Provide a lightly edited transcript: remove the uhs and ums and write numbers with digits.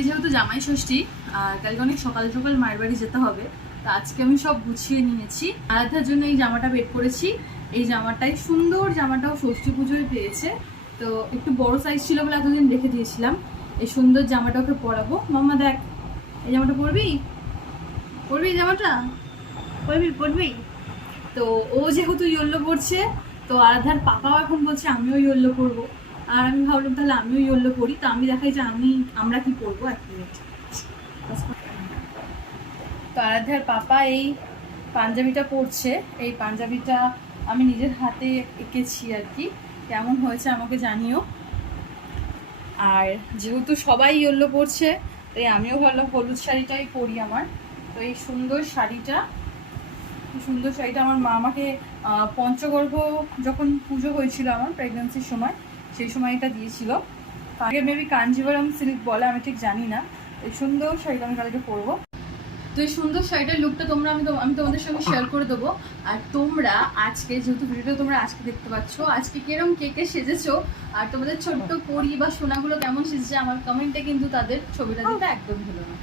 কালকে যেহেতু জামাই ষষ্ঠী আর কালকে অনেক সকাল সকাল মায়ের বাড়ি যেতে হবে, তো আজকে আমি সব গুছিয়ে নিয়েছি। আরাধ্যার জন্য এই জামাটা বের করেছি। এই জামাটাই সুন্দর, জামাটাও ষষ্ঠী পুজোয় পেয়েছে, তো একটু বড় সাইজ ছিল বলে এতদিন রেখে দিয়েছিলাম। এই সুন্দর জামাটা ওকে পরাবো। মাম্মা দেখ, এই জামাটা পরবি? পরবি এই জামাটা? পরবি? তো ও যেহেতু ইয়েলো পরছে, তো আরাধ্যার পাপাও এখন বলছে আমিও ইয়েলো পরবো। আর আমি ভাবলাম তাহলে আমিও ইয়েলো পরি, তো আমি দেখাই যে আমরা কি পরবো। 1 মিনিট। তো আরাধ্যার পাপা এই পাঞ্জাবিটা পরছে। এই পাঞ্জাবিটা আমি নিজের হাতে এঁকেছি আর কি, কেমন হয়েছে আমাকে জানিও। আর যেহেতু সবাই ইয়েলো পরছে, তাই আমিও ভাবলাম হলুদ শাড়িটাই পরি আমার। তো এই সুন্দর শাড়িটা আমার মা আমাকে পঞ্চগর্ভ যখন পুজো হয়েছিল আমার প্রেগন্যান্সির সময়, সেই সময় এটা দিয়েছিল। আগে মেবি কাঞ্জিভারাম সিল্ক বলে, আমি ঠিক জানি না। এই সুন্দর শাড়িটা আমি কালকে পরবো। তো এই সুন্দর শাড়িটার লুকটা আমি তোমাদের সঙ্গে শেয়ার করে দেবো। আর তোমরা আজকে, যেহেতু ভিডিওটা তোমরা আজকে দেখতে পাচ্ছ, আজকে কিরম কে সেজেছো আর তোমাদের ছোট্ট পরি বা সোনাগুলো কেমন সেজেছে, আমার কমেন্টে কিন্তু তাদের ছবিটা দিতে একদম ভুলো না।